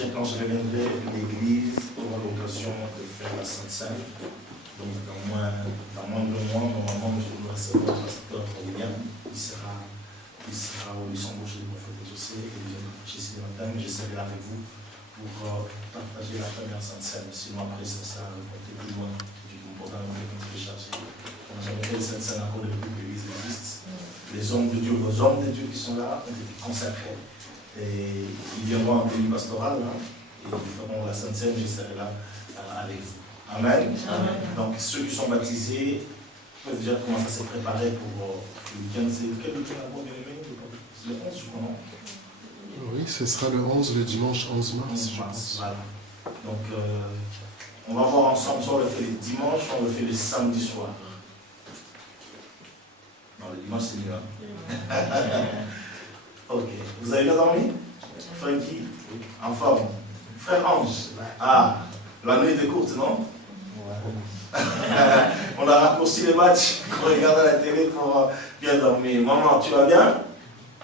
prochaine, quand je reviendrai à l'église, on aura l'occasion de faire la Sainte Seine. Donc, dans moins de 2 mois, normalement, je dois recevoir le pasteur William. Il sera au Luxembourg chez les prophètes exaucés. Il vient de prêcher ici le matin, mais je serai là avec vous pour partager la première Sainte Seine. Sinon, après, ça sera reporté plus loin. Du comportement que je vais charger. On n'a jamais fait de Sainte Seine encore depuis que l'Église existe. Les hommes de Dieu qui sont là ont été consacrés. Et ils viendront en pays pastoral, hein, et ils feront la Sainte Seine, je serai là avec vous. Amen. Amen. Donc, ceux qui sont baptisés peuvent déjà commencer à se préparer pour le week-end. C'est quel week-end avant, bien aimé? C'est le 11, je crois, non? Oui, ce sera le 11, le dimanche 11 mars. 11 mars, voilà. Donc, on va voir ensemble, soit on le fait le dimanche, soit on le fait le samedi soir. Non, le dimanche, c'est mieux. Hein? Ok. Vous avez bien dormi? Frankie? En forme? Frère Ange? Ah, la nuit était courte, non? On a raccourci les matchs qu'on regarde à la télé pour bien dormir. Maman, tu vas bien?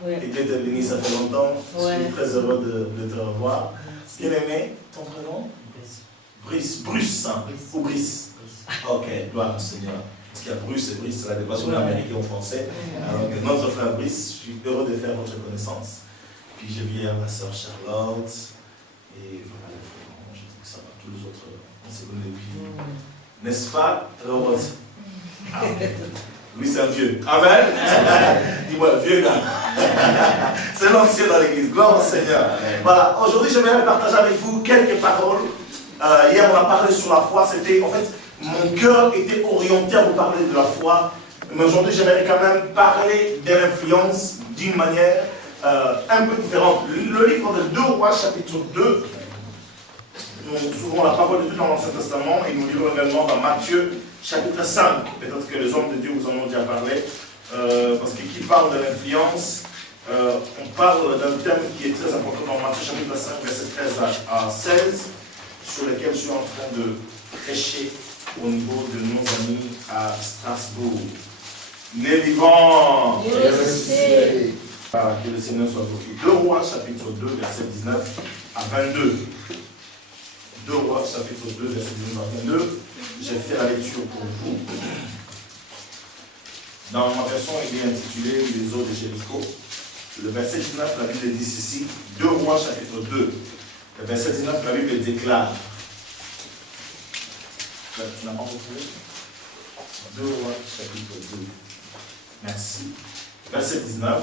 Oui. Et Dieu t'est béni, ça fait longtemps. Je suis très heureux de te revoir. Bien aimé, ton prénom? Brice. Bruce, hein? Ou Brice? Ok, gloire au Seigneur. Parce qu'il y a Bruce et Brice, c'est la dépression américaine en français. Alors, notre frère Brice, je suis heureux de faire votre connaissance. Puis je viens à ma soeur Charlotte. Et voilà, je trouve que ça va. Tous les autres, on s'est connus depuis. N'est-ce pas, Robert? Ah, lui, c'est un vieux. Amen. Dis-moi, vieux gars. C'est l'ancien dans l'église. Gloire au Seigneur. Voilà, aujourd'hui, j'aimerais partager avec vous quelques paroles. Hier, on a parlé sur la foi. C'était, en fait, mon cœur était orienté à vous parler de la foi. Mais aujourd'hui, j'aimerais quand même parler de l'influence d'une manière un peu différente. Le livre de 2 Rois, chapitre 2, nous ouvrons la parole de Dieu dans l'Ancien Testament et nous lirons également dans Matthieu, chapitre 5. Peut-être que les hommes de Dieu vous en ont déjà parlé, parce que qui parle de l'influence, on parle d'un thème qui est très important dans Matthieu, chapitre 5, verset 13 à 16, sur lequel je suis en train de prêcher au niveau de nos amis à Strasbourg. Il est vivant. Yes. Que le Seigneur soit glorifié. 2 Rois, chapitre 2, verset 19 à 22. 2 Rois, chapitre 2, verset 19 à 22. J'ai fait la lecture pour vous. Dans ma version, il est intitulé Les eaux de Jéricho. Le verset 19, la Bible dit ceci. 2 Rois, chapitre 2. Le verset 19, la Bible déclare. Tu n'as pas retrouvé? 2 Rois, chapitre 2. Merci. Verset 19.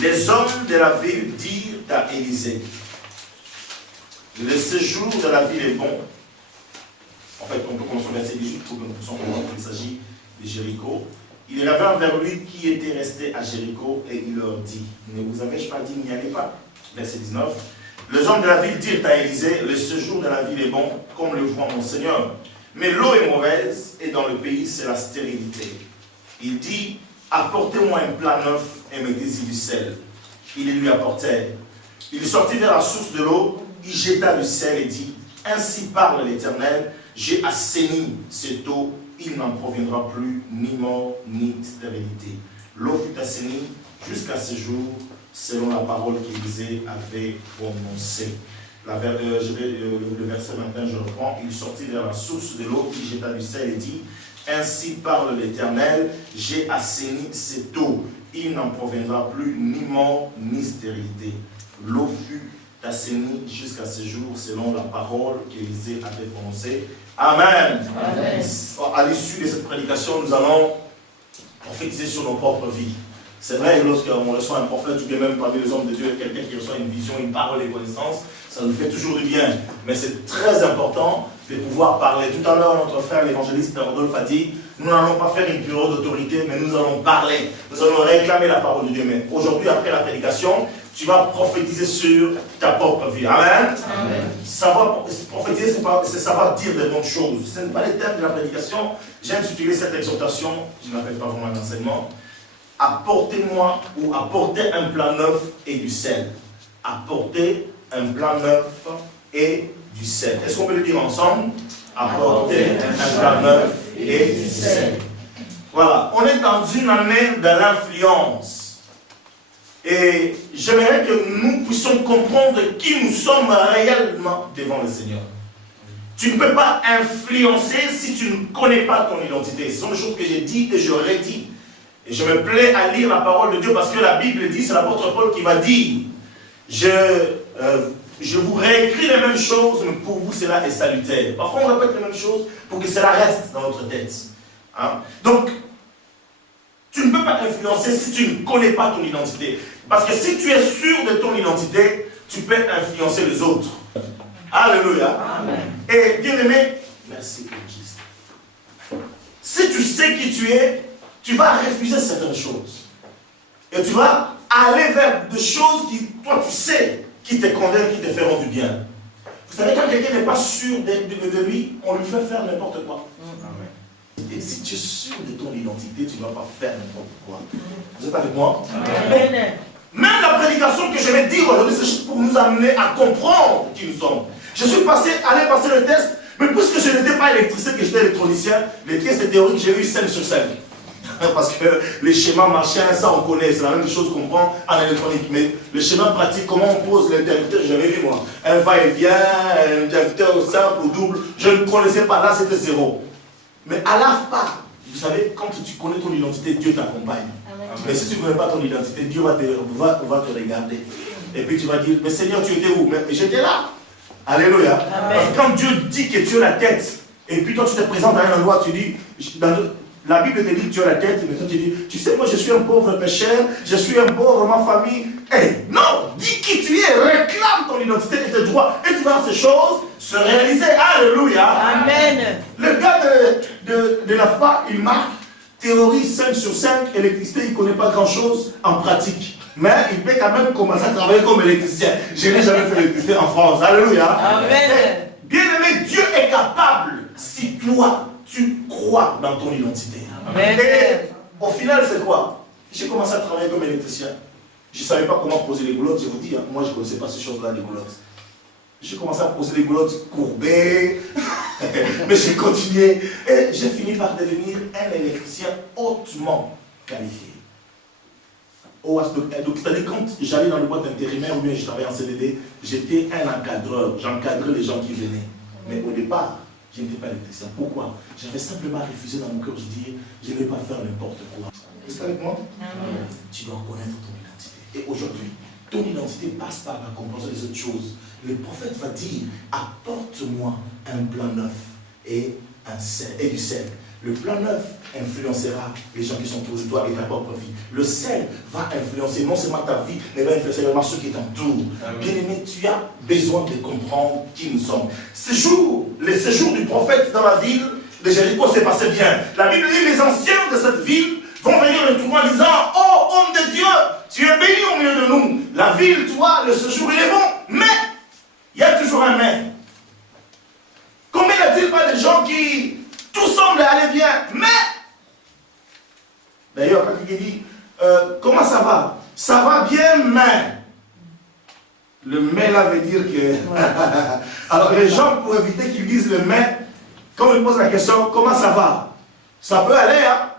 Les hommes de la ville dirent à Élisée, le séjour de la ville est bon. En fait, on peut commencer au verset 18 pour que nous puissions comprendre qu'il s'agit de Jéricho. Il revint vers lui qui était resté à Jéricho et il leur dit, ne vous avais-je pas dit, n'y allez pas? Verset 19. Les hommes de la ville dirent à Élisée, le séjour de la ville est bon, comme le voit mon Seigneur. Mais l'eau est mauvaise et dans le pays c'est la stérilité. Il dit, apportez-moi un plat neuf et mettez-y du sel. Ils lui apportèrent. Il sortit vers la source de l'eau, il jeta du sel et dit, ainsi parle l'Éternel, j'ai assaini cette eau, il n'en proviendra plus ni mort ni stérilité. L'eau fut assainie jusqu'à ce jour, selon la parole qu'Élisée avait prononcée. Le verset 21, je reprends. Il sortit vers la source de l'eau, il jeta du sel et dit, ainsi parle l'Éternel, j'ai assaini cette eau, il n'en proviendra plus ni mort ni stérilité. L'eau fut assainie jusqu'à ce jour, selon la parole qu'Élisée avait prononcée. Amen. Amen. À l'issue de cette prédication, nous allons prophétiser sur nos propres vies. C'est vrai, lorsqu'on reçoit un prophète, ou bien même parmi les hommes de Dieu, quelqu'un qui reçoit une vision, une parole, des connaissances, ça nous fait toujours du bien. Mais c'est très important de pouvoir parler. Tout à l'heure, notre frère l'évangéliste Rodolphe a dit, nous n'allons pas faire une bureau d'autorité, mais nous allons parler. Nous allons réclamer la parole de Dieu. Mais aujourd'hui, après la prédication, tu vas prophétiser sur ta propre vie. Amen. Amen. Savoir prophétiser, c'est savoir dire de bonnes choses. Ce n'est pas les thèmes de la prédication. J'aime utiliser cette exhortation, je n'appelle pas vraiment un enseignement. Apportez-moi ou apportez un plat neuf et du sel. Apportez un plat neuf et du sel. Est-ce qu'on peut le dire ensemble? Apportez un plat neuf et du sel. Voilà, on est dans une année de l'influence. Et j'aimerais que nous puissions comprendre qui nous sommes réellement devant le Seigneur. Tu ne peux pas influencer si tu ne connais pas ton identité. Ce sont des choses que j'ai dit et je redis. Et je me plais à lire la parole de Dieu parce que la Bible dit, c'est l'apôtre Paul qui va dire, je vous réécris les mêmes choses, mais pour vous cela est salutaire. Parfois on répète les mêmes choses pour que cela reste dans notre tête. Hein? Donc, tu ne peux pas influencer si tu ne connais pas ton identité. Parce que si tu es sûr de ton identité, tu peux influencer les autres. Alléluia. Amen. Et bien aimé, merci Jésus. Si tu sais qui tu es, tu vas refuser certaines choses. Et tu vas aller vers des choses qui, toi tu sais, qui te convainquent, qui te feront du bien. Vous savez, quand quelqu'un n'est pas sûr de lui, on lui fait faire n'importe quoi. Amen. Et si tu es sûr de ton identité, tu ne vas pas faire n'importe quoi. Vous êtes avec moi? Amen. Même la prédication que je vais dire aujourd'hui, c'est juste pour nous amener à comprendre qui nous sommes. Je suis allé passer le test, mais puisque je n'étais pas électricien, que j'étais électronicien, les tests théoriques, j'ai eu 5 sur 5. Parce que les schémas marchiens, ça on connaît, c'est la même chose qu'on prend en électronique. Mais le schéma pratique, comment on pose l'interrupteur, j'avais vu moi. Un va-et-vient, un interrupteur au simple, au double, je ne connaissais pas, là c'était 0. Mais à l'AFPA, vous savez, quand tu connais ton identité, Dieu t'accompagne. Mais si tu ne connais pas ton identité, Dieu va te regarder. Et puis tu vas dire, mais Seigneur, tu étais où? Mais j'étais là. Alléluia. Amen. Parce que quand Dieu dit que tu es la tête, et puis toi tu te présentes à un endroit, tu dis, la Bible te dit que tu es la tête, mais toi tu dis, tu sais, moi je suis un pauvre pécheur, je suis un pauvre, ma famille. Hey, non, dis qui tu es, réclame ton identité et tes droits, et tu vas ces choses se réaliser. Alléluia. Amen. Le gars de l'AFPA, il marque théorie 5 sur 5, électricité, il ne connaît pas grand chose en pratique. Mais il peut quand même commencer à travailler comme électricien. Je n'ai jamais fait l'électricité en France. Alléluia. Amen. Bien aimé, Dieu est capable si toi, tu crois dans ton identité. Amen. Et au final, c'est quoi? J'ai commencé à travailler comme électricien. Je ne savais pas comment poser les goulottes. Je vous dis, moi je ne connaissais pas ces choses-là, les goulottes. J'ai commencé à poser les goulottes courbées. Mais j'ai continué. Et j'ai fini par devenir un électricien hautement qualifié. Donc, c'est-à-dire, quand j'allais dans le boîte intérimaire ou bien je travaillais en CDD, j'étais un encadreur. J'encadrais les gens qui venaient. Mais au départ, je n'étais pas électricien. Pourquoi? J'avais simplement refusé dans mon cœur de dire, je ne vais pas faire n'importe quoi. Vous êtes avec moi? Tu dois connaître ton identité. Et aujourd'hui, ton identité passe par la compréhension des autres choses. Le prophète va dire, apporte-moi un blanc neuf et du sel. Le plan neuf influencera les gens qui sont autour de toi et ta propre vie. Le sel va influencer non seulement ta vie, mais va influencer également ceux qui t'entourent. Bien aimé, tu as besoin de comprendre qui nous sommes. Les séjours du prophète dans la ville de Jéricho s'est passé bien. La Bible dit, les anciens de cette ville vont venir le trouver en disant, oh homme de Dieu, tu es béni au milieu de nous. La ville, tu vois, le séjour il est bon, mais il y a toujours un mais. Combien y a-t-il pas de gens qui tout semble aller bien, mais d'ailleurs, quand il dit comment ça va? Ça va bien, mais le mais là veut dire que alors les gens, pour éviter qu'ils disent le mais, quand on lui pose la question comment ça va, ça peut aller, hein?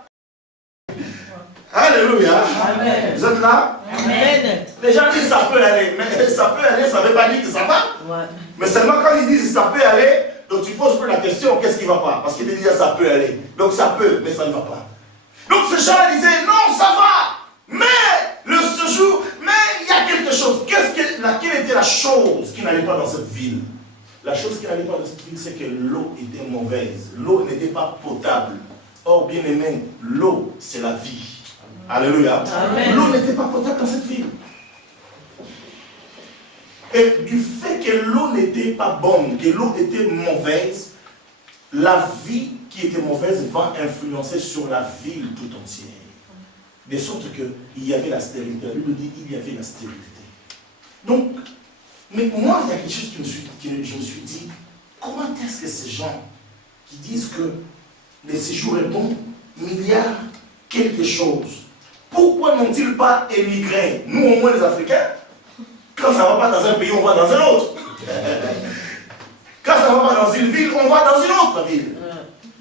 Alléluia. Amen. Vous êtes là? Amen. Les gens disent ça peut aller, mais ça peut aller, ça ne veut pas dire que ça va. Ouais. Mais seulement quand ils disent ça peut aller, donc tu poses plus la question, qu'est-ce qui ne va pas? Parce qu'il te dit ça peut aller. Donc ça peut, mais ça ne va pas. Donc ces gens disaient non, ça va. Mais ce jour, mais il y a quelque chose. Quelle était la chose qui n'allait pas dans cette ville? La chose qui n'allait pas dans cette ville, c'est que l'eau était mauvaise. L'eau n'était pas potable. Or, bien aimé, l'eau, c'est la vie. Alléluia. L'eau n'était pas potable dans cette ville. Et du fait que l'eau n'était pas bonne, que l'eau était mauvaise, la vie qui était mauvaise va influencer sur la ville tout entière. De sorte qu'il y avait la stérilité. La Bible dit qu'il y avait la stérilité. Donc, mais moi, il y a quelque chose que je me suis dit, comment est-ce que ces gens qui disent que le séjour est bon, mais il y a quelque chose, pourquoi n'ont-ils pas émigré? Nous, au moins les Africains, quand ça ne va pas dans un pays, on va dans un autre. Quand ça ne va pas dans une ville, on va dans une autre ville.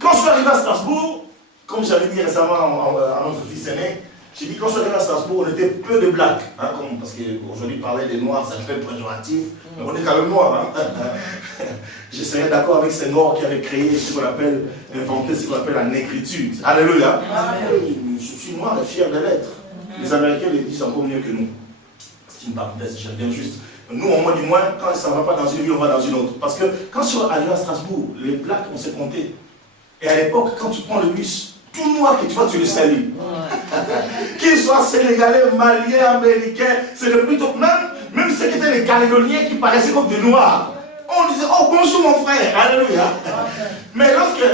Quand je suis arrivé à Strasbourg, comme j'avais dit récemment à notre fils aîné, J'ai dit, quand je suis arrivé à Strasbourg, on était peu de blacks. Hein, parce qu'aujourd'hui, parler des noirs, ça fait péjoratif. Mais on est quand même noirs. Hein. Je serais d'accord avec ces noirs qui avaient créé ce qu'on appelle, inventé ce qu'on appelle la négritude. Alléluia. Je suis noir et fier de l'être. Les Américains le disent encore mieux que nous. C'est une parenthèse, je viens juste. Nous, au moins du moins, quand ça ne va pas dans une ville, on va dans une autre. Parce que quand je suis arrivé à Strasbourg, les blacks, on s'est compté. Et à l'époque, quand tu prends le bus, tout noir que tu vois, tu le salues. Qu'ils soient sénégalais, maliens, américains, c'est le plutôt. Même ceux qui étaient les Calédoniens qui paraissaient comme des noirs. On disait, oh bonjour mon frère, alléluia. Mais lorsque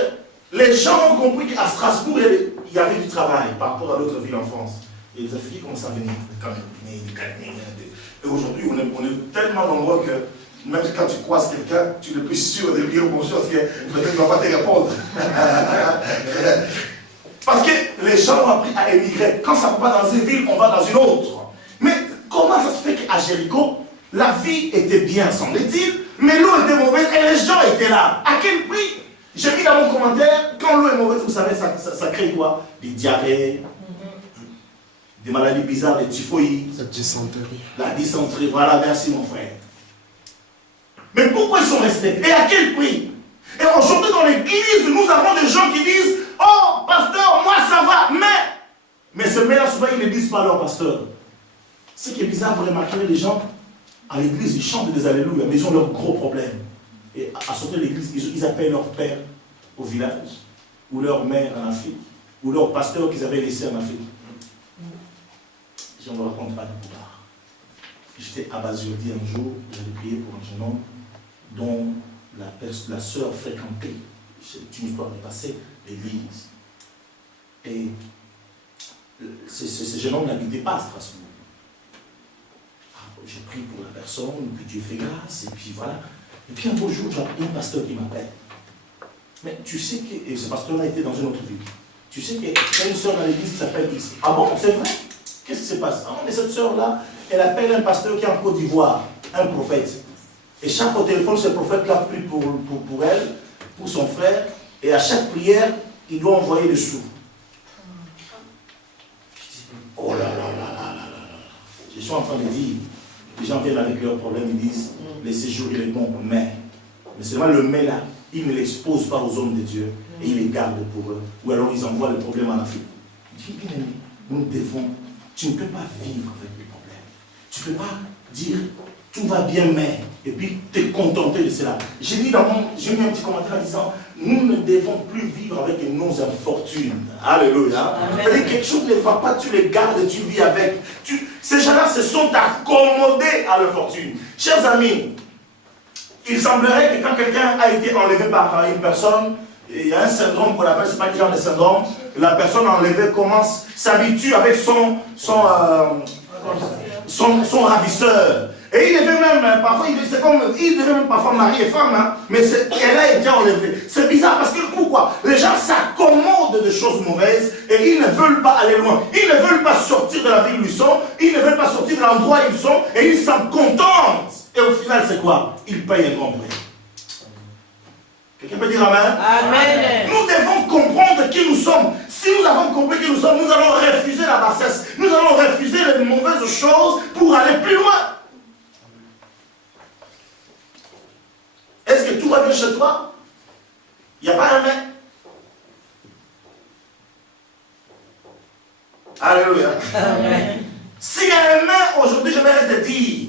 les gens ont compris qu'à Strasbourg, il y avait du travail par rapport à d'autres villes en France. Et les Africains commencent à venir, les Camerounais, les Ghanéens. Et aujourd'hui, on est tellement nombreux que même quand tu croises quelqu'un, tu n'es plus sûr de lui dire bonjour parce que peut-être qu'il ne va pas te répondre. Parce que les gens ont appris à émigrer. Quand ça ne va pas dans une ville, on va dans une autre. Mais comment ça se fait qu'à Jéricho, la vie était bien, semble-t-il, mais l'eau était mauvaise et les gens étaient là. À quel prix? J'ai mis dans mon commentaire, quand l'eau est mauvaise, vous savez, ça crée quoi? Des diarrhées, des maladies bizarres, des typhoïdes. La dysenterie, voilà, merci mon frère. Mais pourquoi ils sont restés? Et à quel prix? Et aujourd'hui dans l'église, nous avons des gens qui disent, oh pasteur, moi ça va, mais ce mais-là, souvent ils ne disent pas leur pasteur. Ce qui est bizarre, vous remarquerez, les gens à l'église, ils chantent des alléluia, mais ils ont leurs gros problèmes. Et à sortir de l'église, ils appellent leur père au village, ou leur mère en Afrique, ou leur pasteur qu'ils avaient laissé en Afrique. Je ne vous raconte pas d'histoire. J'étais abasourdi un jour, j'avais prié pour un jeune homme dont la sœur fréquentait, c'est une histoire passée, l'église. Et ce jeune homme n'habitait pas à Strasbourg. J'ai prié pour la personne, puis Dieu fait grâce, et puis voilà. Et puis un beau jour, j'ai un pasteur qui m'appelle. Mais tu sais que, et ce pasteur-là était dans une autre ville, tu sais qu'il y a une sœur dans l'église qui s'appelle X. Ah bon, c'est vrai? Qu'est-ce qui se passe? Ah, mais cette sœur-là, elle appelle un pasteur qui est en Côte d'Ivoire, un prophète. Et chaque fois au téléphone, ce prophète-là prie pour elle, pour son frère, et à chaque prière, il doit envoyer des sous. Oh là là là là là là là. Je suis en train de dire, les gens viennent avec leurs problèmes, ils disent, les séjours, il est bon, mais seulement le mais là, ils ne l'exposent pas aux hommes de Dieu, et ils les gardent pour eux, ou alors ils envoient le problème en Afrique. Je dis, bien aimé, nous devons, tu ne peux pas vivre avec les problèmes. Tu ne peux pas dire, tout va bien, mais, et puis te contenter de cela. J'ai mis un petit commentaire en disant, nous ne devons plus vivre avec nos infortunes. Alléluia. C'est-à-dire quelque chose ne va pas, tu les gardes et tu vis avec. Ces gens-là se sont accommodés à leur fortune. Chers amis, il semblerait que quand quelqu'un a été enlevé par une personne, il y a un syndrome qu'on appelle, c'est pas le genre de syndrome, la personne enlevée commence, s'habitue avec son ravisseur. Et il devait même, parfois, il devait même parfois marier femme, hein, mais elle a été enlevée. C'est bizarre parce que pourquoi? Les gens s'accommodent de choses mauvaises et ils ne veulent pas aller loin. Ils ne veulent pas sortir de la ville où ils sont, ils ne veulent pas sortir de l'endroit où ils sont et ils s'en contentent. Et au final, c'est quoi? Ils payent un grand prix. Quelqu'un peut dire amen? Amen. Nous devons comprendre qui nous sommes. Si nous avons compris qui nous sommes, nous allons refuser la bassesse. Nous allons refuser les mauvaises choses pour aller plus loin. Est-ce que tout va bien chez toi? Il n'y a pas un mais? Alléluia. Amen. S'il y a un mais, aujourd'hui, je vais te dire,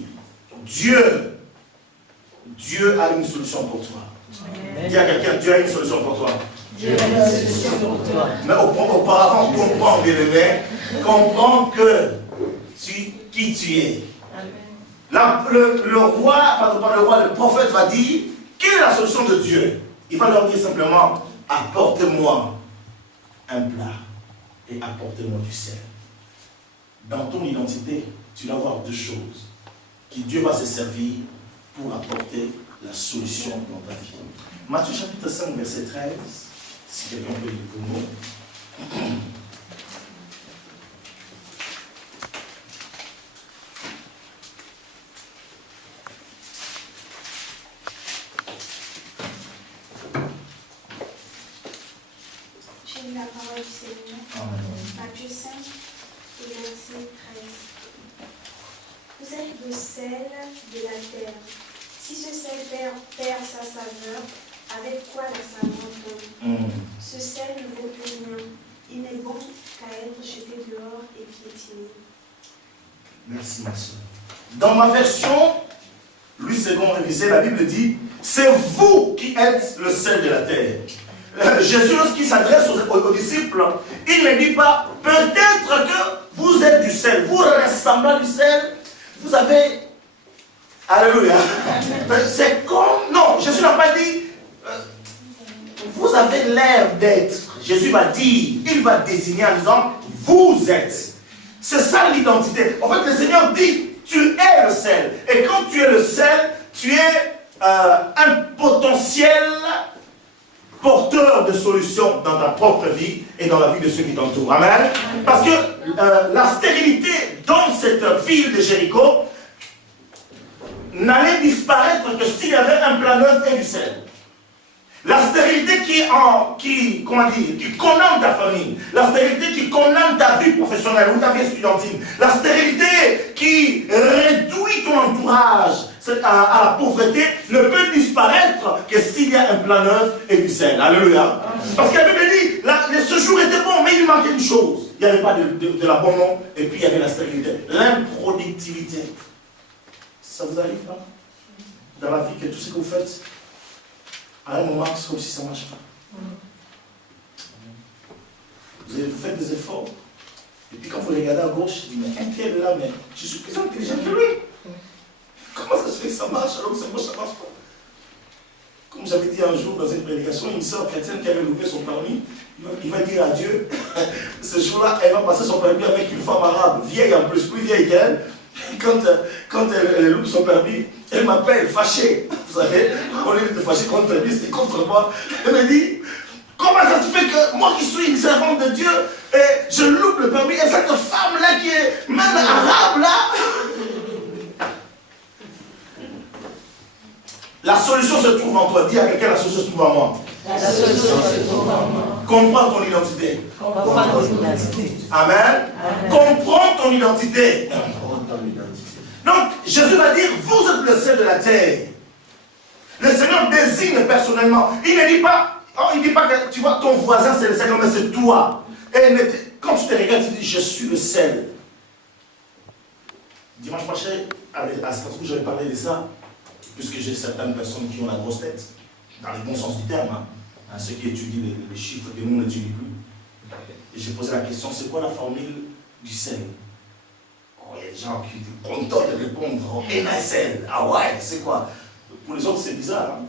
Dieu a une solution pour toi. Dis à quelqu'un, Dieu a une solution pour toi. Dieu a une solution pour toi. Mais auparavant, comprends, bien-aimé, comprends que qui tu es. Le prophète va dire, quelle est la solution de Dieu? Il va leur dire simplement, apportez-moi un plat et apportez-moi du sel. Dans ton identité, tu vas avoir deux choses qui Dieu va se servir pour apporter la solution dans ta vie. Matthieu chapitre 5, verset 13, si quelqu'un peut lire pour nous. J'ai lu la parole du Seigneur. Matthieu 5, Et verset 13. Vous êtes le sel de la terre. Si ce sel perd sa saveur, avec quoi la saveur tombe? Ce sel ne vaut plus rien. Il n'est bon qu'à être jeté dehors et piétiné. Merci, ma soeur. Dans ma version, Louis II révisé, la Bible dit, c'est vous qui êtes le sel de la terre. Jésus, lorsqu'il s'adresse aux disciples, il ne dit pas, peut-être que vous êtes du sel, vous ressemblez du sel, vous avez... Alléluia. C'est comme... Non, Jésus n'a pas dit, vous avez l'air d'être. Jésus va dire, il va désigner en disant, vous êtes. C'est ça l'identité. En fait, le Seigneur dit, tu es le sel. Et quand tu es le sel, tu es un potentiel porteur de solutions dans ta propre vie et dans la vie de ceux qui t'entourent. Amen. Parce que la stérilité dans cette ville de Jéricho n'allait disparaître que s'il y avait un plat neuf et du sel. La stérilité qui condamne ta famille, la stérilité qui condamne ta vie professionnelle ou ta vie estudiantine, la stérilité qui réduit ton entourage à la pauvreté ne peut disparaître que s'il y a un plat neuf et du sel. Alléluia. Parce que la Bible dit, ce jour était bon, mais il manquait une chose. Il n'y avait pas de l'abondance et puis il y avait la stérilité. L'improductivité. Ça vous arrive pas? Dans la vie, que tout ce que vous faites, à un moment, c'est comme si ça ne marche pas. Vous faites des efforts. Et puis quand vous regardez à gauche, vous dites, mais un tel là, mais je suis plus intelligent que lui. Comment ça se fait que ça marche alors que ça ne marche pas? Comme j'avais dit un jour dans une prédication, une sœur chrétienne qui avait loupé son permis, il va dire à Dieu, ce jour-là, elle va passer son permis avec une femme arabe, vieille en plus vieille qu'elle. Quand elle loupe son permis, elle m'appelle fâchée. Vous savez, au lieu de fâcher contre lui, c'est contre moi. Elle me dit, comment ça se fait que moi qui suis une servante de Dieu, et je loupe le permis, et cette femme-là qui est même arabe là. La solution se trouve en toi. Dis à quelqu'un, la solution se trouve en moi. La solution se trouve en moi. Comprends ton identité. Comprends ton identité. Amen. Comprends ton identité. Donc, Jésus va dire, vous êtes le sel de la terre. Le Seigneur désigne personnellement. Il ne dit pas, que tu vois, ton voisin c'est le sel, mais c'est toi. Et quand tu te regardes, tu dis, je suis le sel. Dimanche passé, à Strasbourg, j'avais parlé de ça, puisque j'ai certaines personnes qui ont la grosse tête, dans le bon sens du terme, ceux qui étudient les chiffres que nous n'étudions plus. Et j'ai posé la question, c'est quoi la formule du sel? Il y a des gens qui sont contents de répondre NaSL. Ah ouais, c'est quoi? Pour les autres, c'est bizarre. Hein?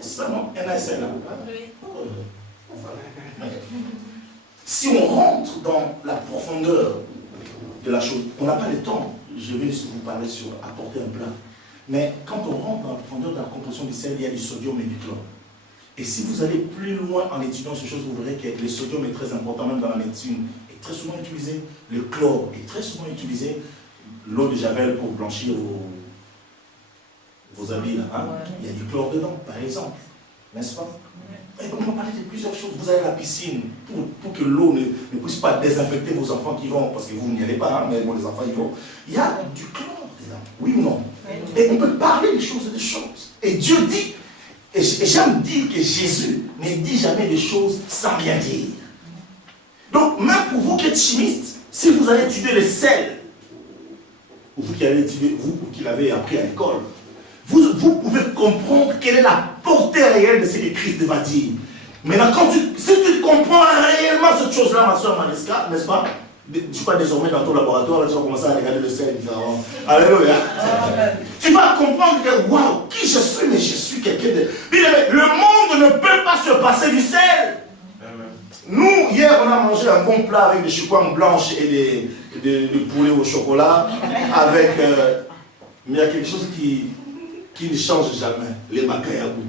C'est ça, non? NaSL. Si on rentre dans la profondeur de la chose, on n'a pas le temps. Je vais vous parler sur apporter un plat. Mais quand on rentre dans la profondeur de la compréhension du sel, il y a du sodium et du chlore. Et si vous allez plus loin en étudiant ces choses, vous verrez que le sodium est très important, même dans la médecine. Est très souvent utilisé. Le chlore est très souvent utilisé. L'eau de Javel pour blanchir vos habits, là, hein? Il y a du chlore dedans, par exemple. N'est-ce pas? Et donc on va parler de plusieurs choses. Vous allez à la piscine pour que l'eau ne puisse pas désinfecter vos enfants qui vont, parce que vous n'y allez pas, hein, mais bon, les enfants ils vont. Il y a du chlore dedans, oui ou non? Et on peut parler des choses et des choses. Et Dieu dit, et j'aime dire que Jésus ne dit jamais des choses sans rien dire. Donc même pour vous qui êtes chimistes, si vous allez étudier le sel, ou vous qui l'avez appris à l'école, vous pouvez comprendre quelle est la portée réelle de ce que Christ va dire. Maintenant, si tu comprends réellement cette chose-là, ma soeur Mariska, n'est-ce pas? Tu vas désormais dans ton laboratoire, tu vas commencer à regarder le sel différent. Alléluia. Tu vas comprendre que, waouh, qui je suis, mais je suis quelqu'un de... Le monde ne peut pas se passer du sel. Nous, hier, on a mangé un bon plat avec des chocolat blanches et des poulets au chocolat, avec... mais il y a quelque chose qui ne change jamais, les makayabou.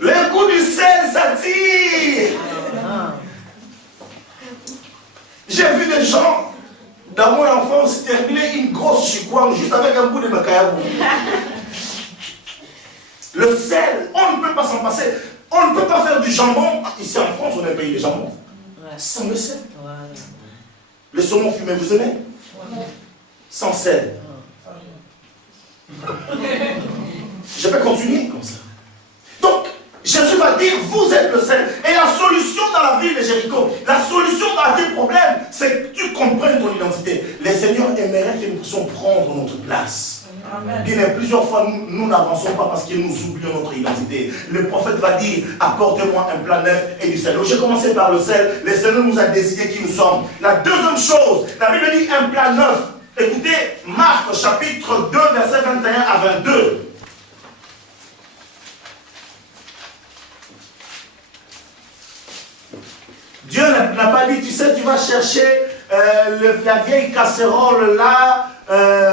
Le goût du sel, ça tire. J'ai vu des gens, dans mon enfance, terminer une grosse chocolat juste avec un bout de makayabou. Le sel, on ne peut pas s'en passer. On ne peut pas faire du jambon. Ici en France, on est un pays de jambon. Sans le sel. Voilà. Le saumon fumé, vous aimez? Sans sel. Je vais continuer comme ça. Donc, Jésus va dire, vous êtes le sel. Et la solution dans la ville de Jéricho, la solution dans tes problèmes, c'est que tu comprennes ton identité. Les seigneurs aimeraient que nous puissions prendre notre place. Bien, plusieurs fois, nous n'avançons pas parce que nous oublions notre identité. Le prophète va dire, apportez-moi un plat neuf et du sel. Donc, j'ai commencé par le sel. Le Seigneur nous a décidé qui nous sommes. La deuxième chose, la Bible dit un plat neuf. Écoutez, Marc chapitre 2, verset 21 à 22. Dieu n'a pas dit, tu sais, tu vas chercher la vieille casserole là,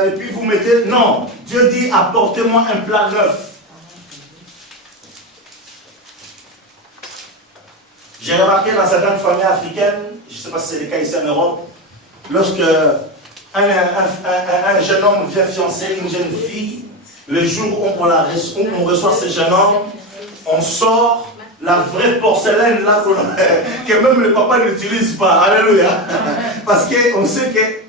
et puis vous mettez... Non, Dieu dit, apportez-moi un plat neuf. J'ai remarqué dans certaines familles africaines, je ne sais pas si c'est le cas ici en Europe, lorsque un jeune homme vient fiancer une jeune fille, le jour où on reçoit ce jeune homme, on sort la vraie porcelaine là que même le papa n'utilise pas. Alléluia. Parce qu'on sait qu'il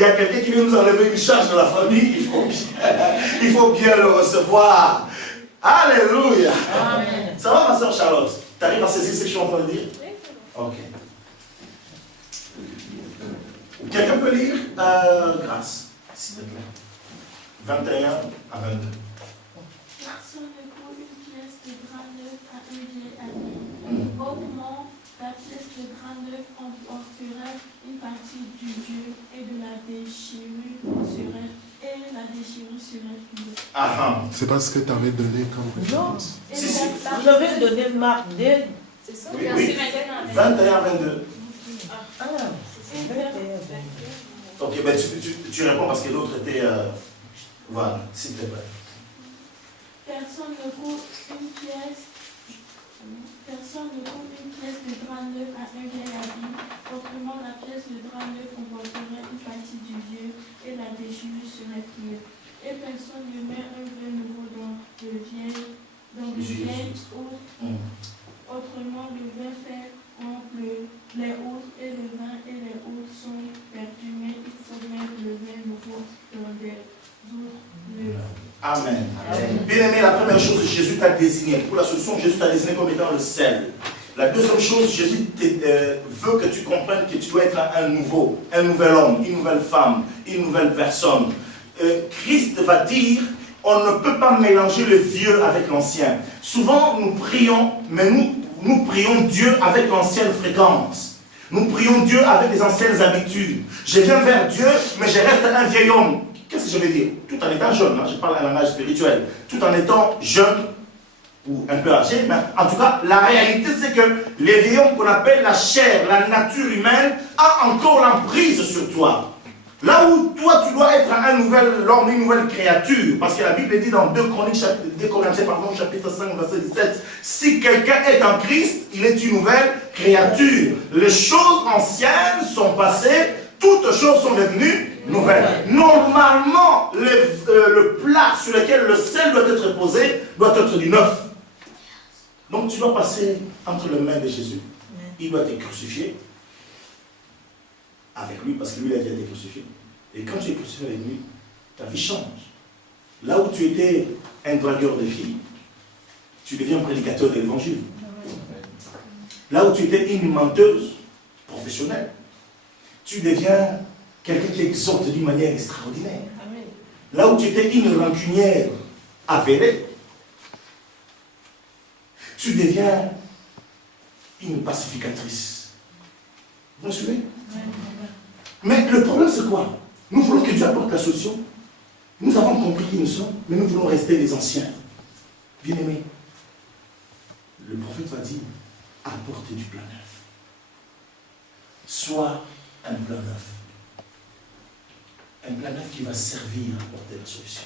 y a quelqu'un qui vient nous enlever une charge de la famille, il faut bien le recevoir. Alléluia. Amen. Ça va, ma soeur Charlotte? Tu arrives à saisir ce que je suis en train de dire? Oui. Ok. Quelqu'un peut lire grâce, s'il te plaît. 21 à 22. Personne ne court une pièce de grain neuf à un vieil habit. Autrement, la pièce de grain neuf emporterait une partie du Dieu et de la déchirure serait pure. Ah, C'est pas ce que tu avais donné comme Non. référence. Si, si. Vous avez donné Marc 2. C'est ça? Oui, oui. 21 à 22. Ah, c'est 21. Ok, ben tu réponds parce que l'autre était... voilà, s'il te plaît. Personne ne court une pièce de drap neuf à un vieil habit. Autrement, la pièce de drap neuf comporterait une partie du vieux et la déchirure serait pure. Et personne ne met un vin nouveau dans le vieil eau. Autrement, le vin fait rompre les houttes et le vin et les houttes sont perdus, mais il faut mettre le vin nouveau dans des autres neuves. Amen. Bien aimé, la première chose, Jésus t'a désigné. Pour la solution, Jésus t'a désigné comme étant le sel. La deuxième chose, Jésus veut que tu comprennes que tu dois être un nouvel homme, une nouvelle femme, une nouvelle personne. Christ va dire, on ne peut pas mélanger le vieux avec l'ancien. Souvent, nous prions, mais nous prions Dieu avec l'ancienne fréquence. Nous prions Dieu avec les anciennes habitudes. Je viens vers Dieu, mais je reste un vieil homme. Qu'est-ce que je veux dire? Tout en étant jeune, je parle un langage spirituel. Tout en étant jeune, ou un peu âgé, mais en tout cas, la réalité c'est que les vieils hommes qu'on appelle la chair, la nature humaine, a encore l'emprise sur toi. Là où toi tu dois être un nouvel homme, une nouvelle créature, parce que la Bible dit dans 2 Corinthiens, chapitre 5, verset 17, si quelqu'un est en Christ, il est une nouvelle créature. Les choses anciennes sont passées, toutes choses sont devenues nouvelles. Normalement, le plat sur lequel le sel doit être posé doit être du neuf. Donc tu dois passer entre les mains de Jésus. Il doit être crucifié avec lui, parce que lui il a déjà été crucifié. Et quand tu es crucifié avec lui, ta vie change. Là où tu étais un dragueur de filles, tu deviens prédicateur de l'évangile. Là où tu étais une menteuse professionnelle, tu deviens quelqu'un qui exhorte d'une manière extraordinaire. Là où tu étais une rancunière avérée, tu deviens une pacificatrice. Vous me suivez? Mais le problème c'est quoi? Nous voulons que Dieu apporte la solution. Nous avons compris qui nous sommes, mais nous voulons rester les anciens. Bien-aimés, le prophète va dire, apportez du plat neuf. Sois un plat neuf. Un plat neuf qui va servir à apporter la solution.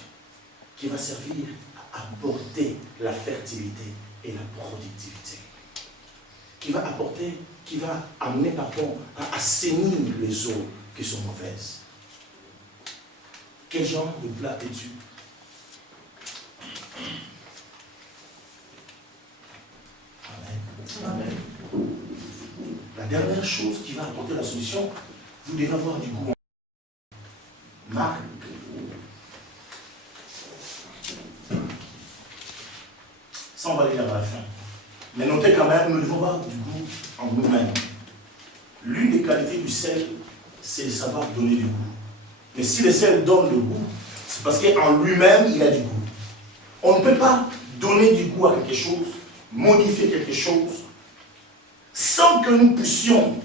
Qui va servir à apporter la fertilité et la productivité. Qui va apporter, qui va amener, pardon, à assainir les eaux qui sont mauvaises. Quel genre de plat es-tu? Amen. Amen. La dernière chose qui va apporter la solution, vous devez avoir du goût. Marc. Ça, on va aller à la fin. Mais notez quand même, nous devons avoir du goût en nous-mêmes. L'une des qualités du sel, c'est de savoir donner du goût. Mais si le sel donne le goût, c'est parce qu'en lui-même, il a du goût. On ne peut pas donner du goût à quelque chose, modifier quelque chose, sans que nous puissions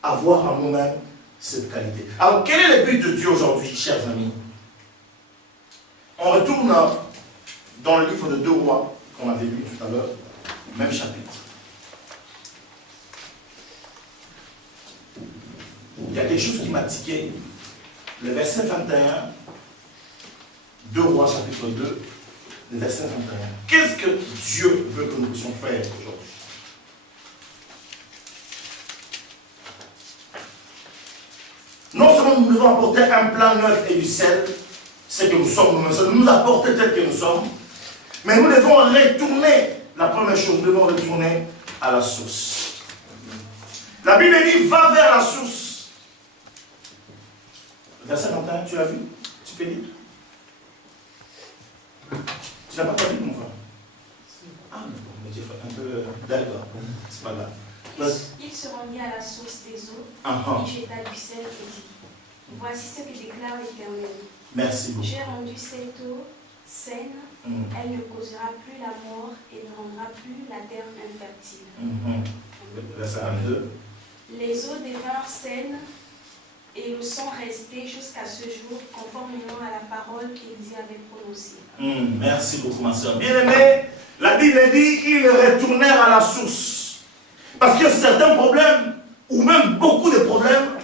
avoir en nous-mêmes cette qualité. Alors, quel est le but de Dieu aujourd'hui, chers amis? On retourne dans le livre de 2 Rois, qu'on avait lu tout à l'heure, même chapitre. Il y a quelque chose qui m'a tiqué. Le verset 21, 2 Rois, chapitre 2, le verset 21. Qu'est-ce que Dieu veut que nous puissions faire aujourd'hui? Non seulement nous devons apporter un plan neuf et du sel, c'est que nous sommes, nous apporter tel que nous sommes, mais nous devons retourner, la première chose, nous devons retourner à la source. La Bible dit, va vers la source. Verset 21, tu l'as vu? Tu peux lire? Tu n'as pas lu, mon frère? Ah, mais tu es un peu... D'accord, c'est pas grave. Il se rendit à la source des eaux, il jeta du sel et dit, voici ce que déclare l'Éternel. Merci beaucoup. J'ai rendu cette eau saine, elle ne causera plus la mort et ne rendra plus la terre infertile. Verset 22. Les eaux devinrent saines et le sont restés jusqu'à ce jour, conformément à la parole qu'Élisée avait prononcée. Merci beaucoup, ma soeur. Bien-aimé, la Bible dit ils retournèrent à la source. Parce que certains problèmes, ou même beaucoup de problèmes,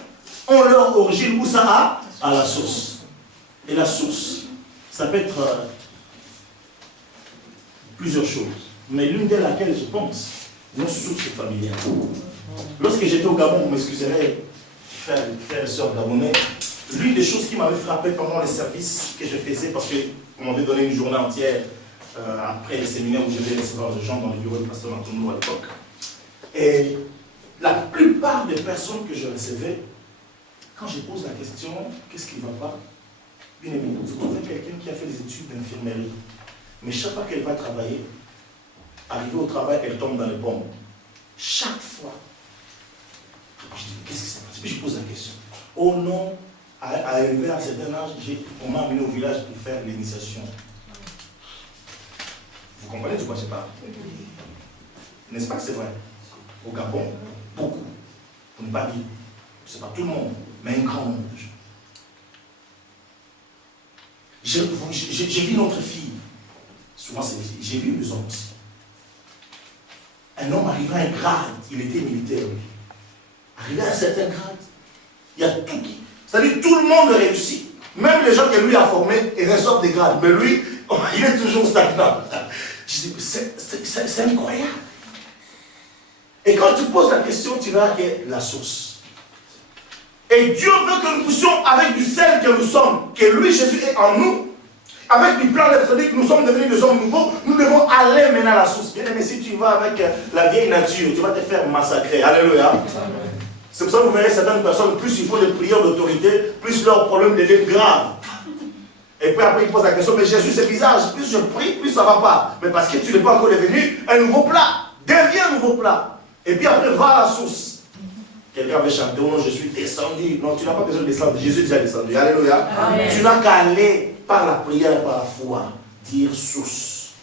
ont leur origine où ça a? À la source. Et la source, ça peut être plusieurs choses. Mais l'une de laquelle je pense, nos sources familiales. Lorsque j'étais au Gabon, vous m'excuserez, frère et soeur gabonais, l'une des choses qui m'avait frappé pendant les services que je faisais, parce qu'on m'avait donné une journée entière après les séminaires où je devais recevoir des gens dans le bureau du pasteur Antonio à l'époque. Et la plupart des personnes que je recevais, quand je pose la question, qu'est-ce qui ne va pas? Bien aimé, vous trouvez quelqu'un qui a fait des études d'infirmerie, mais chaque fois qu'elle va travailler, arrivée au travail, elle tombe dans les pommes. Chaque fois. Je dis, qu'est-ce qui s'est passé? Puis je pose la question. Oh non, à élever à un certain âge, on m'a amené au village pour faire l'initiation. Vous comprenez de quoi je parle? N'est-ce pas que c'est vrai? Au Gabon, beaucoup. Pour ne pas dire, ce n'est pas tout le monde, mais un grand nombre de gens. J'ai vu notre fille, souvent c'est les filles, j'ai vu les hommes aussi. Un homme arrivé à un grade, il était militaire, lui. Arrivé à un certain grade, il y a tout qui. C'est-à-dire tout le monde réussit. Même les gens que lui a formés, ils ressortent des grades. Mais lui, il est toujours stagnant. Je dis, c'est incroyable. Et quand tu poses la question, tu verras que la source. Et Dieu veut que nous puissions, avec du sel que nous sommes, que lui, Jésus, est en nous, avec du plan d'être que nous sommes devenus des hommes nouveaux, nous devons aller maintenant à la source. Bien aimé, si tu vas avec la vieille nature, tu vas te faire massacrer. Alléluia. C'est pour ça que vous verrez certaines personnes, plus il faut des prières d'autorité, plus leurs problèmes deviennent graves. Et puis après, ils posent la question, mais Jésus, c'est bizarre, plus je prie, plus ça ne va pas. Mais parce que tu n'es pas encore devenu un nouveau plat. Deviens un nouveau plat. Et puis après, va à la source. Quelqu'un avait chanté, oh non, je suis descendu. Non, tu n'as pas besoin de descendre, Jésus est déjà descendu. Alléluia. Amen. Tu n'as qu'à aller par la prière et par la foi, dire source.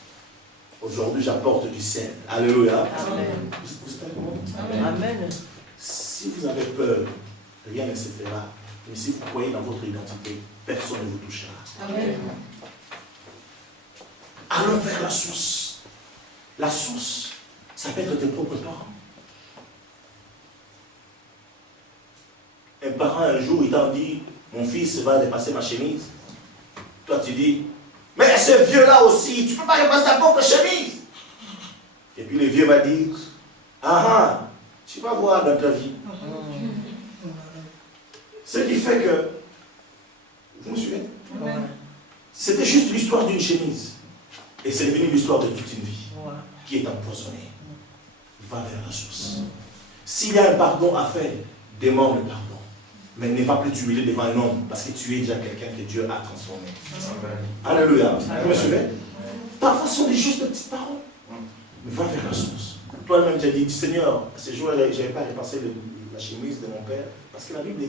Aujourd'hui, j'apporte du sel. Alléluia. Amen. Amen. Amen. Si vous avez peur, rien ne se fera. Mais si vous croyez dans votre identité, personne ne vous touchera. Amen. Allons vers la source. La source, ça peut être tes propres parents. Un parent, un jour, il t'a dit, mon fils va dépasser ma chemise. Toi, tu dis, mais ce vieux-là aussi, tu ne peux pas dépasser ta propre chemise. Et puis le vieux va dire, ah, tu vas voir dans ta vie. Ce qui fait que, vous me suivez? C'était juste l'histoire d'une chemise. Et c'est devenu l'histoire de toute une vie qui est empoisonnée. Va vers la source. S'il y a un pardon à faire, demande le pardon. Mais ne va plus t'humilier devant un homme parce que tu es déjà quelqu'un que Dieu a transformé. Alléluia. Vous me suivez? Parfois, ce sont des juste de petites paroles. Mais va vers la source. Toi-même, tu as dit, Seigneur, ce jour-là, je n'avais pas repassé la chemise de mon père. Parce que la Bible dit,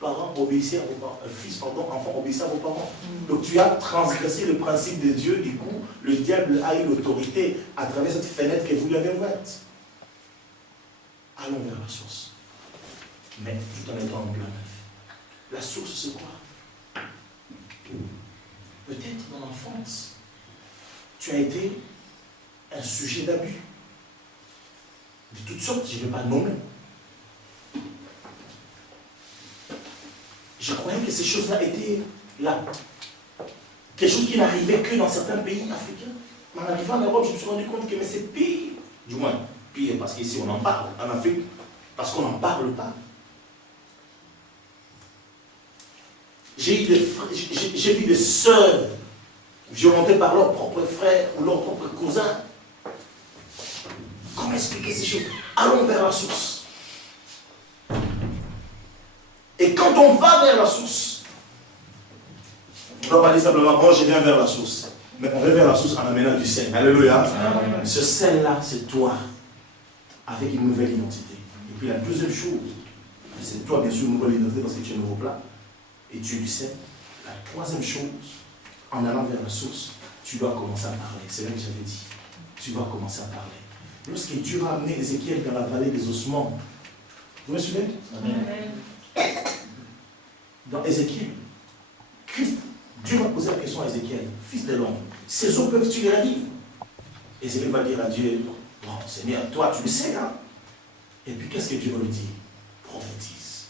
parents, obéissez à vos parents. Fils, pardon, enfants, obéissez à vos parents. Donc tu as transgressé le principe de Dieu. Du coup, le diable a eu l'autorité à travers cette fenêtre que vous lui avez ouverte. Allons vers la source. Mais tout en étant en plein neuf. La source, c'est quoi? Peut-être dans l'enfance, tu as été un sujet d'abus. De toutes sortes, je ne vais pas nommer. Je croyais que ces choses-là étaient là. Quelque chose qui n'arrivait que dans certains pays africains. Mais en arrivant en Europe, je me suis rendu compte que c'est pire. Du moins, pire parce qu'ici on en parle. En Afrique, parce qu'on n'en parle pas. J'ai vu des sœurs violentées par leurs propres frères ou leurs propres cousins. Comment expliquer ces choses? Allons vers la source. Et quand on va vers la source, on ne doit pas dire simplement, oh, je viens vers la source. Mais on va vers la source en amenant du sel. Alléluia. Amen. Ce sel-là, c'est toi, avec une nouvelle identité. Et puis la deuxième chose, c'est toi, bien sûr, une nouvelle identité parce que tu es nouveau plat. Et tu es du sel. La troisième chose, en allant vers la source, tu dois commencer à parler. C'est là que j'avais dit. Tu dois commencer à parler. Lorsque Dieu a amené Ézéchiel dans la vallée des ossements, vous me suivez? Amen. Dans Ézéchiel, Christ, Dieu va poser la question à Ézéchiel, fils de l'homme, ces eaux peuvent-tu les revivre? Ézéchiel va dire à Dieu, bon Seigneur, toi tu le sais, hein? Et puis qu'est-ce que Dieu va lui dire? Prophétise.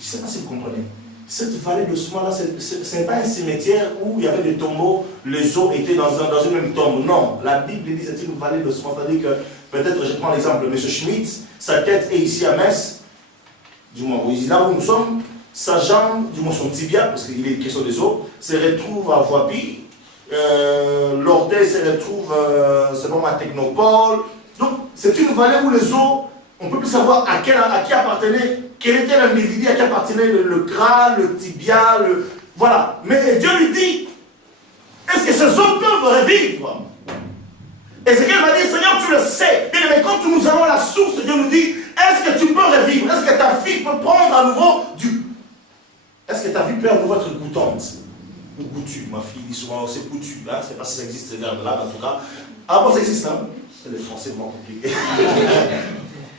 Je ne sais pas si vous comprenez. Cette vallée d'ossements-là, ce n'est pas un cimetière où il y avait des tombeaux, les os étaient dans une même tombe. Non, la Bible dit que c'est une vallée d'ossements. C'est-à-dire que, peut-être, je prends l'exemple de M. Schmitt, sa tête est ici à Metz, du moins, là où nous sommes, sa jambe, du moins son tibia, parce qu'il est question des os, se retrouve à Voipy, l'orteil se retrouve, c'est pas ma technopole. Donc, c'est une vallée où les os, on ne peut plus savoir à qui appartenait, quel était l'individu à qui appartenait le crâne, le tibia, voilà. Mais Dieu lui dit, est-ce que ces os peuvent revivre? Et ce qu'elle va dire, Seigneur, tu le sais. Et mais quand nous avons la source, Dieu nous dit, est-ce que tu peux revivre? Est-ce que ta fille peut prendre à nouveau du... Est-ce que ta fille peut à nouveau être goûtante? Ou goûtue, ma fille dit souvent, c'est goûtu. Hein? Je ne sais pas si ça existe ces verbes-là, en tout cas. Ah bon, ça existe, hein? C'est le français vraiment compliqué.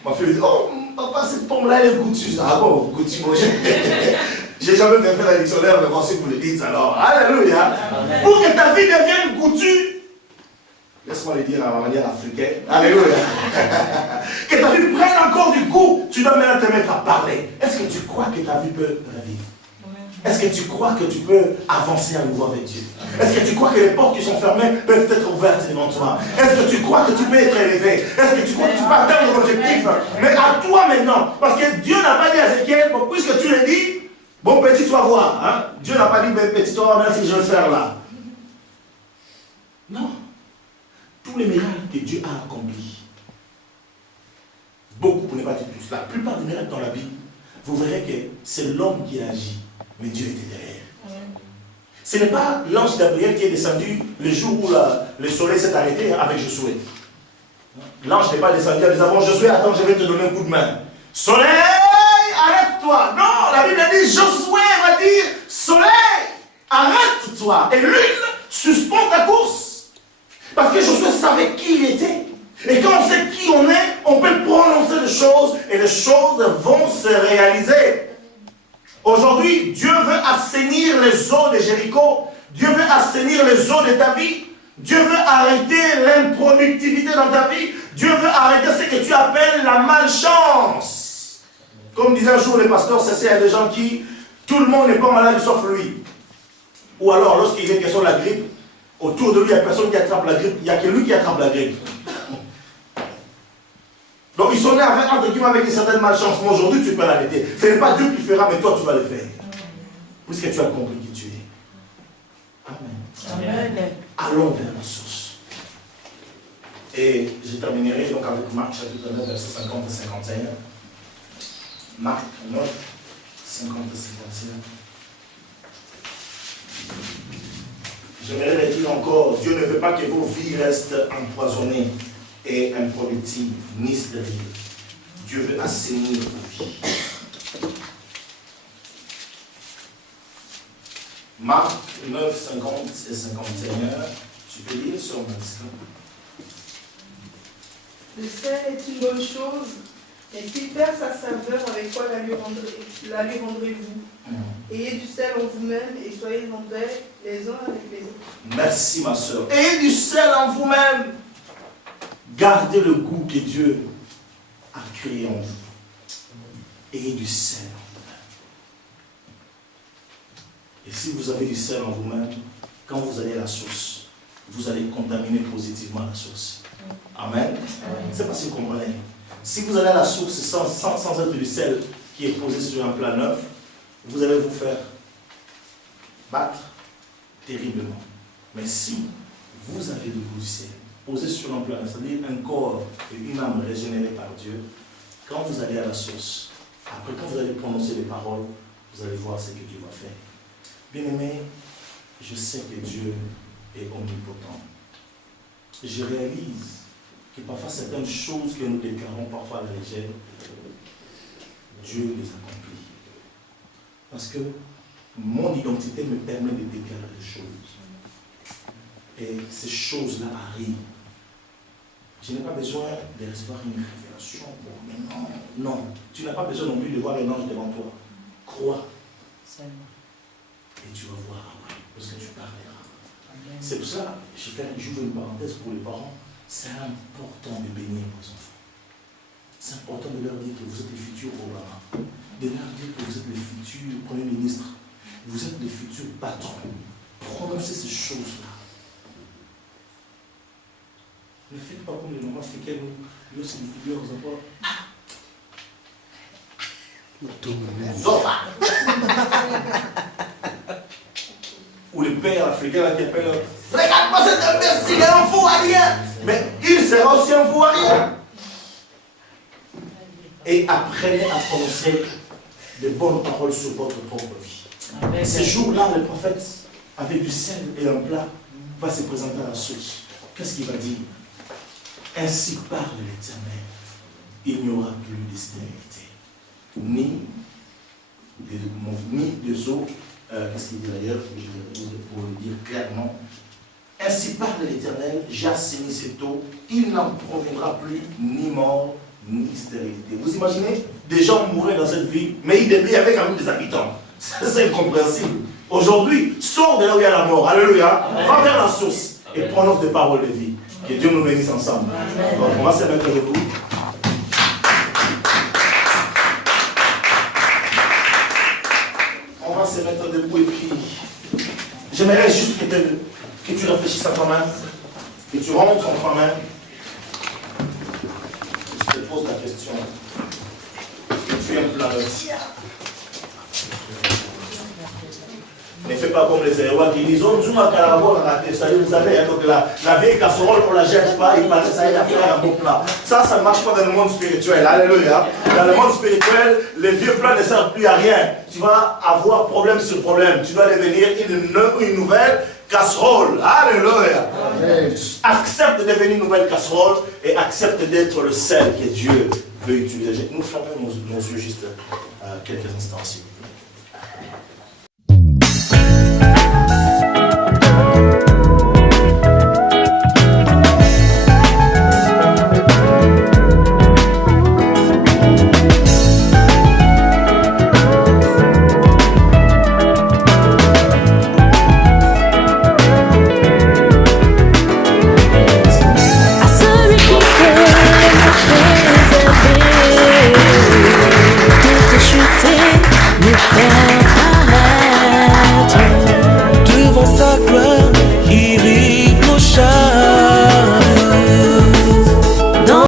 Ma fille dit, oh, papa, cette pomme-là, elle est goûtue. Ah bon, goûtue, moi, j'ai jamais fait la dictionnaire, mais voici vous le dites alors. Alléluia. Amen. Pour que ta vie devienne goûtue, laisse-moi le dire à ma manière africaine. Alléluia. Que ta vie prenne encore du goût, tu dois maintenant te mettre à parler. Est-ce que tu crois que ta vie peut revivre? Est-ce que tu crois que tu peux avancer à nouveau avec Dieu? Est-ce que tu crois que les portes qui sont fermées peuvent être ouvertes devant toi? Est-ce que tu crois que tu peux être élevé? Est-ce que tu crois que tu peux atteindre l'objectif? Mais à toi maintenant, parce que Dieu n'a pas dit à Ézéchiel, bon, puisque tu l'as dit, bon petit, tu vas voir. Hein? Dieu n'a pas dit, petit, tu vas voir ce que je vais faire là. Non. Tous les miracles que Dieu a accomplis, beaucoup pour ne pas dire tous, la plupart des miracles dans la Bible, vous verrez que c'est l'homme qui a agi, mais Dieu était derrière. Ce n'est pas l'ange Gabriel qui est descendu le jour où le soleil s'est arrêté avec Josué. L'ange n'est pas descendu en disant, bon Josué, attends, je vais te donner un coup de main. Soleil, arrête-toi. Non, la Bible dit, Josué va dire, soleil, arrête-toi. Et lune, suspend ta course. Parce que Josué savait qui il était. Et quand on sait qui on est, on peut prononcer des choses et les choses vont se réaliser. Aujourd'hui, Dieu veut assainir les eaux de Jéricho. Dieu veut assainir les eaux de ta vie. Dieu veut arrêter l'improductivité dans ta vie. Dieu veut arrêter ce que tu appelles la malchance. Comme disait un jour le pasteur, c'est il y a des gens qui, tout le monde n'est pas malade sauf lui. Ou alors, lorsqu'il est question de la grippe, autour de lui, il n'y a personne qui attrape la grippe. Il n'y a que lui qui attrape la grippe. Donc ils sont nés avec, entre guillemets, avec une certaine malchance. Mais aujourd'hui, tu peux l'arrêter. Ce n'est pas Dieu qui fera, mais toi, tu vas le faire. Puisque tu as compris qui tu es. Amen. Amen. Allons vers la source. Et je terminerai donc avec Marc chapitre 9, verset 50 et 51. Marc 9, 50 et 51. J'aimerais le dire encore, Dieu ne veut pas que vos vies restent empoisonnées et improductives, ni stériles. Dieu veut assainir vos vies. Marc 9, 50 et 51. Tu peux lire sur mon discours. Le sel est une bonne chose, mais s'il perd sa saveur, avec quoi la lui rendrez-vous? Ayez du sel en vous-même et soyez en paix les uns avec les autres. Merci ma soeur. Ayez du sel en vous-même. Gardez le goût que Dieu a créé en vous. Ayez du sel en vous-même. Et si vous avez du sel en vous-même, quand vous allez à la source, vous allez contaminer positivement la source. Amen. C'est pas si vous comprenez. Si vous allez à la source sans être du sel qui est posé sur un plat neuf, vous allez vous faire battre terriblement. Mais si vous avez le goût du sel, posé sur un plat neuf, c'est-à-dire un corps et une âme régénérés par Dieu, quand vous allez à la source, après quand vous allez prononcer les paroles, vous allez voir ce que Dieu va faire. Bien-aimé, je sais que Dieu est omnipotent. Je réalise que parfois certaines choses que nous déclarons parfois à la légère, Dieu les accomplit. Parce que mon identité me permet de déclarer des choses. Et ces choses-là arrivent. Je n'ai pas besoin de recevoir une révélation. Mais non, non. Tu n'as pas besoin non plus de voir un ange devant toi. Crois. Et tu vas voir après, parce que tu parleras. C'est pour ça, j'ouvre une parenthèse pour les parents. C'est important de bénir vos enfants. C'est important de leur dire que vous êtes les futurs Obama. De leur dire que vous êtes les futurs premiers ministres. Vous êtes les futurs patrons. Prononcez ces choses-là. Ne faites pas comme les mamans africaines où aussi les leurs enfants. Ou les pères africains qui appellent regarde-moi cet imbécile, il est un fou à rien. Mais il sera aussi un fou à rien. Et apprenez à prononcer de bonnes paroles sur votre propre vie. Amen. Ces jours-là, le prophète, avec du sel et un plat, va se présenter à la source. Qu'est-ce qu'il va dire? Ainsi parle l'Éternel, il n'y aura plus de stérilité, ni de eau. Qu'est-ce qu'il dit d'ailleurs? Pour le dire clairement. Ainsi parle l'Éternel, j'assainis cette eau, il n'en proviendra plus ni mort, ni stérilité. Vous imaginez? Des gens mouraient dans cette vie, mais il y avait quand même des habitants. C'est incompréhensible. Aujourd'hui, sors de là où il y a la mort. Alléluia. Va vers la source et prononce des paroles de vie. Que Dieu nous bénisse ensemble. Donc, on va se mettre debout. On va se mettre debout et puis j'aimerais juste que tu réfléchisses à toi-même, que tu rentres en toi-même. Je te pose la question. Tu aimes la vie. Ne fais pas comme les Aérois qui disent oh, vous savez, donc la vieille casserole, on ne la jette pas, il paraît que ça aide à faire un bon plat. Ça ne marche pas dans le monde spirituel. Alléluia. Dans le monde spirituel, les vieux plats ne servent plus à rien. Tu vas avoir problème sur problème. Tu dois devenir une nouvelle casserole. Alléluia. Amen. Accepte de devenir une nouvelle casserole et accepte d'être le sel que Dieu veut utiliser. Nous fermons nos yeux juste quelques instants, s'il vous plaît.